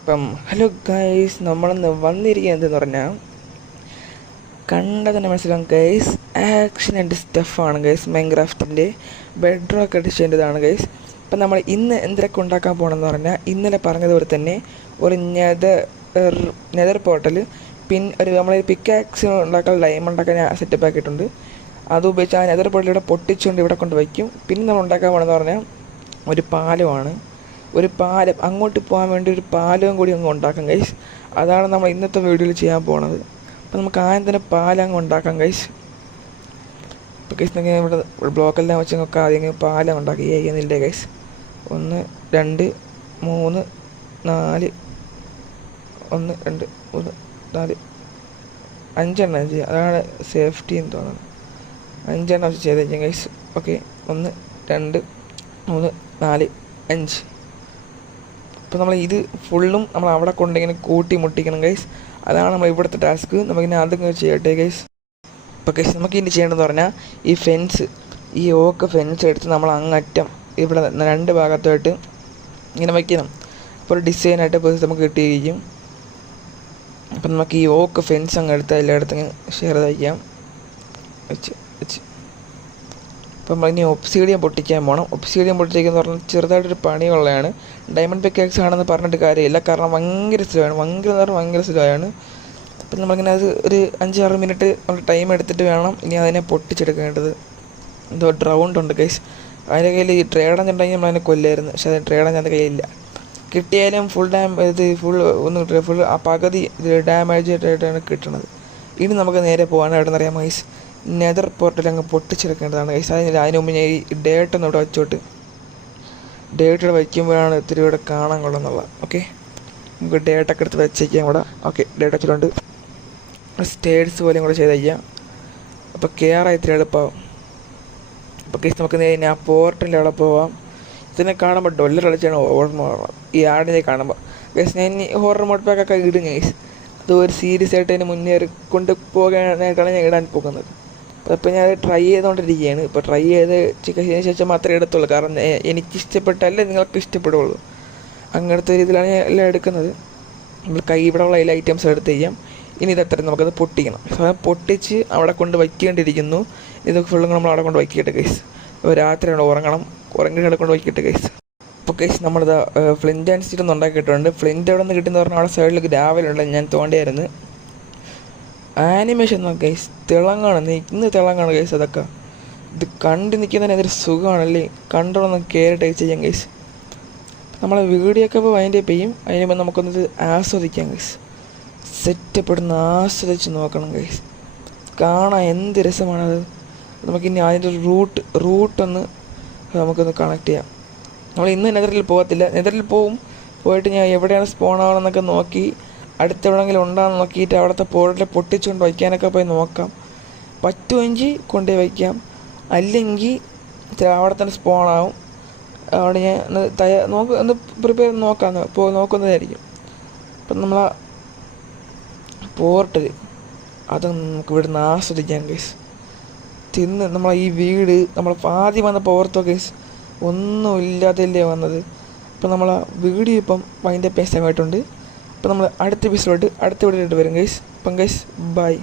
അപ്പം hello guys, നമ്മളിന്ന് വന്നിരിക്കുന്നത് എന്തെന്ന് പറഞ്ഞാൽ കണ്ടാൽ തന്നെ മനസ്സിലാവും ഗൈസ്, ആക്ഷൻ ആൻഡ് സ്റ്റഫാണ് ഗൈസ്. മൈൻക്രാഫ്റ്റിൻ്റെ ബെഡ് റോക്ക് എഡിഷൻ്റെതാണ് ഗൈസ്. അപ്പം നമ്മൾ ഇന്ന് എന്തൊക്കെ ഉണ്ടാക്കാൻ പോകണമെന്ന് പറഞ്ഞാൽ, ഇന്നലെ പറഞ്ഞതുപോലെ തന്നെ ഒരു നെതർ പോർട്ടൽ, പിന്നെ ഒരു നമ്മൾ പിക്കാക്സ് ഉണ്ടാക്കാൻ ഡയമണ്ട് ഉണ്ടാക്കാൻ ഞാൻ സെറ്റപ്പ് ആക്കിയിട്ടുണ്ട്. അത് ഉപയോഗിച്ച് ആ നെതർ പോർട്ടൽ പൊട്ടിച്ചുകൊണ്ട് ഇവിടെ കൊണ്ട് വയ്ക്കും. പിന്നെ നമ്മൾ ഉണ്ടാക്കാൻ പോകണമെന്ന് പറഞ്ഞാൽ ഒരു പാലമാണ്. ഒരു പാലം, അങ്ങോട്ട് പോകാൻ വേണ്ടി ഒരു പാലവും കൂടി അങ്ങ് ഉണ്ടാക്കാം ഗൈസ്. അതാണ് നമ്മൾ ഇന്നത്തെ വീഡിയോയിൽ ചെയ്യാൻ പോണത്. അപ്പോൾ നമുക്ക് ആദ്യം തന്നെ പാലം അങ്ങ് ഉണ്ടാക്കാം ഗൈസ്. ഇപ്പോൾ ഗൈസ് നിങ്ങൾ ഇവിടെ ബ്ലോക്കെല്ലാം വെച്ച് നമുക്ക് ആദ്യം പാലം ഉണ്ടാക്കി ചെയ്യുന്നില്ലേ ഗൈസ്. 1 2 3 4 1 2 3 4 5 എണ്ണം ചെയ്യുക. അതാണ് സേഫ്റ്റി എന്ന് തോന്നുന്നത്. 5 എണ്ണം വെച്ച് ചെയ്ത് കഴിഞ്ഞാൽ ഗൈസ്. ഓക്കെ, 1 2 3 4 5. അപ്പോൾ നമ്മൾ ഇത് ഫുള്ളും നമ്മൾ അവിടെ കൊണ്ടിങ്ങനെ കൂട്ടി മുട്ടിക്കണം ഗൈസ്. അതാണ് നമ്മൾ ഇവിടുത്തെ ടാസ്ക്. നമുക്കിനി അതും ചെയ്യട്ടെ ഗൈസ്. അപ്പോൾ ഗൈസ് നമുക്ക് ഇനി ചെയ്യേണ്ടതെന്ന് പറഞ്ഞാൽ ഈ ഫെൻസ്, ഈ ഓക്ക് ഫെൻസ് എടുത്ത് നമ്മൾ അങ്ങറ്റം ഇവിടെ 2 ഭാഗത്തായിട്ട് ഇങ്ങനെ വയ്ക്കണം. അപ്പോൾ ഒരു ഡിസൈനായിട്ട് നമുക്ക് കിട്ടിയിരിക്കും. അപ്പം നമുക്ക് ഈ ഓക്ക് ഫെൻസ് അങ്ങ് എടുത്ത് എല്ലായിടത്തും ഷെയർ വയ്ക്കാം വെച്ച്. അപ്പം നമ്മളിനി ഒബ്സീഡിയം പൊട്ടിക്കാൻ പോകണം. ഒബ്സീഡിയം പൊട്ടിച്ചേക്കെന്ന് പറഞ്ഞാൽ ചെറുതായിട്ടൊരു പണിയുള്ളതാണ്. ഡയമണ്ട് പിക്കാക്സ് ആണെന്ന് പറഞ്ഞിട്ട് കാര്യമില്ല, കാരണം ഭയങ്കര സ്ലോ ആണ്. ഭയങ്കര സ്ലോ ആണ്. അപ്പം നമ്മളിങ്ങനെ അത് ഒരു 5-6 മിനിറ്റ് നമ്മൾ ടൈം എടുത്തിട്ട് വേണം ഇനി അതിനെ പൊട്ടിച്ചെടുക്കേണ്ടത്. എന്തോ ഡ്രൗണ്ട് ഉണ്ട് ഗൈസ്. അതിൻ്റെ കയ്യിൽ ഈ ട്രേഡൻ ഉണ്ടെങ്കിൽ നമ്മളതിനെ കൊല്ലായിരുന്നു. പക്ഷേ അത് ട്രേഡൻ എൻ്റെ കയ്യിലില്ല. കിട്ടിയാലും ഫുൾ ഒന്നും കിട്ടില്ല. ഫുൾ ആ പകുതി ഡാമേജ് ആയിട്ടാണ് കിട്ടണത്. ഇനി നമുക്ക് നേരെ പോകാൻ എവിടെ നിന്ന് അറിയാം ഗൈസ്, നെതർ പോർട്ടൽ അങ്ങ് പൊട്ടിച്ചെടുക്കേണ്ടതാണ് ഗൈസ്. അതിന് മുമ്പ് ഞാൻ ഈ ഡേറ്റ് ഒന്ന് ഇവിടെ വെച്ചോട്ട്, ഡേറ്റ് ഇവിടെ വയ്ക്കുമ്പോഴാണ് ഇത്തിരി ഇവിടെ കാണാൻ കൊള്ളുന്നുള്ളത്. ഓക്കെ, നമുക്ക് ഡേറ്റൊക്കെ എടുത്ത് വെച്ചേക്കാം ഇവിടെ. ഓക്കെ, ഡേറ്റ് വെച്ചിട്ടുണ്ട്. സ്റ്റേഡ്സ് പോലെയും കൂടെ ചെയ്ത് വയ്ക്കാം. അപ്പോൾ കയറാൻ ഇത്തിരി എളുപ്പമാവും. അപ്പോൾ ഗൈസ് നമുക്ക് നേരെ ആ പോർട്ടലിൻ്റെ അവിടെ പോവാം. ഇതിനെ കാണുമ്പോൾ ഡൊല്ലർ കളിച്ചാണ് ഓർമ്മ ഈ ആടിനെ കാണുമ്പോൾ ഗൈസ്. ഞാൻ ഹൊറർ മോഡ് പാക്കൊക്കെ ഇടും ഗൈസ്. അത് ഒരു സീരിയസ് ആയിട്ട് അതിന് മുന്നേറി കൊണ്ട് പോകാനായിട്ടാണ് ഞാൻ ഇടാൻ പോകുന്നത്. അപ്പോൾ ഞാൻ ട്രൈ ചെയ്തുകൊണ്ടിരിക്കുകയാണ്. ഇപ്പോൾ ട്രൈ ചെയ്ത് ചിക്കന് ശേഷം മാത്രമേ എടുത്തുള്ളൂ, കാരണം എനിക്കിഷ്ടപ്പെട്ടല്ലേ നിങ്ങൾക്ക് ഇഷ്ടപ്പെടുള്ളൂ. അങ്ങനത്തെ രീതിയിലാണ് ഞാൻ എല്ലാം എടുക്കുന്നത്. നമ്മൾ കൈ ഇവിടെ ഉള്ള എല്ലാ ഐറ്റംസും എടുത്ത് ചെയ്യാം. ഇനി ഇതെത്ര നമുക്കത് പൊട്ടിക്കണം. പൊട്ടിച്ച് അവിടെ കൊണ്ട് വയ്ക്കേണ്ടിയിരിക്കുന്നു. ഇത് ഫുള്ളും നമ്മൾ അവിടെ കൊണ്ട് വയ്ക്കട്ടെ ഗൈസ്. രാത്രിയാണ് ഉറങ്ങണം, ഉറങ്ങിയിട്ട് കൊണ്ട് വയ്ക്കട്ടെ ഗൈസ്. അപ്പോൾ ഗൈസ് നമ്മളിത് ഫ്ലിൻറ്റ് ആൻഡ് സ്റ്റീൽ ഒന്ന് ഉണ്ടാക്കിയിട്ടുണ്ട്. ഫ്ലിൻറ്റ് എവിടെ നിന്ന് കിട്ടുമെന്ന് പറഞ്ഞാൽ അവിടെ സൈഡിൽ ഗ്രാവലുണ്ട്, ഞാൻ തോണ്ടിയായിരുന്നു. ആനിമേഷൻ നോക്കാം ഗൈസ്, തിളങ്ങാണ്, ഇന്ന് തിളങ്ങാണ് ഗൈസ്. അതൊക്കെ ഇത് കണ്ടു നിൽക്കുന്നതിന് അതൊരു സുഖമാണല്ലേ. കണ്ടോളൊന്ന് കയറിട്ട് ചെയ്യാം ഗൈസ്. നമ്മളെ വീഡിയോ ഒക്കെ ഇപ്പോൾ വൈൻഡ് അപ്പ് ചെയ്യും. അതിന് മുമ്പ് നമുക്കൊന്നത് ആസ്വദിക്കാം ഗൈസ്. സെറ്റപ്പെടുന്ന ആസ്വദിച്ച് നോക്കണം ഗൈസ്. കാണാൻ എന്ത് രസമാണത്. നമുക്കിനി അതിൻ്റെ റൂട്ടൊന്ന് നമുക്കൊന്ന് കണക്ട് ചെയ്യാം. നമ്മൾ ഇന്ന് നെതറിൽ പോകത്തില്ല, നെതറിൽ പോയിട്ട് ഞാൻ എവിടെയാണ് സ്പോൺ ആവണമെന്നൊക്കെ നോക്കി അടുത്തെവിടെയെങ്കിലും ഉണ്ടാകുന്ന നോക്കിയിട്ട് അവിടുത്തെ പോർട്ടൽ പൊട്ടിച്ചുകൊണ്ട് വയ്ക്കാനൊക്കെ പോയി നോക്കാം. പറ്റുമെങ്കിൽ കൊണ്ടുപോയി വയ്ക്കാം, അല്ലെങ്കിൽ അവിടെ തന്നെ സ്പോൺ ആവും. അവിടെ ഞാൻ ഒന്ന് പ്രിപ്പയർ നോക്കുന്നതായിരിക്കും. അപ്പം നമ്മളാ പോർട്ടൽ അത് നമുക്ക് ഇവിടുന്ന് ആസ്വദിക്കാം ഗൈസ്. നമ്മളെ ഈ വീട് നമ്മൾ ആദ്യം വന്നപ്പോൾ ഓർത്തോ ഗൈസ്, ഒന്നുമില്ലാതല്ലേ വന്നത്. ഇപ്പം നമ്മൾ വീഡിയോ ഇപ്പം വൈൻഡ് അപ്പ് ചെയ്യാൻ സമയമായിട്ടുണ്ട്. അപ്പോൾ നമ്മൾ അടുത്ത എപ്പിസോഡ് അടുത്ത വീഡിയോയിലോട്ട് വരും ഗൈസ്. അപ്പം ഗൈസ് ബൈ.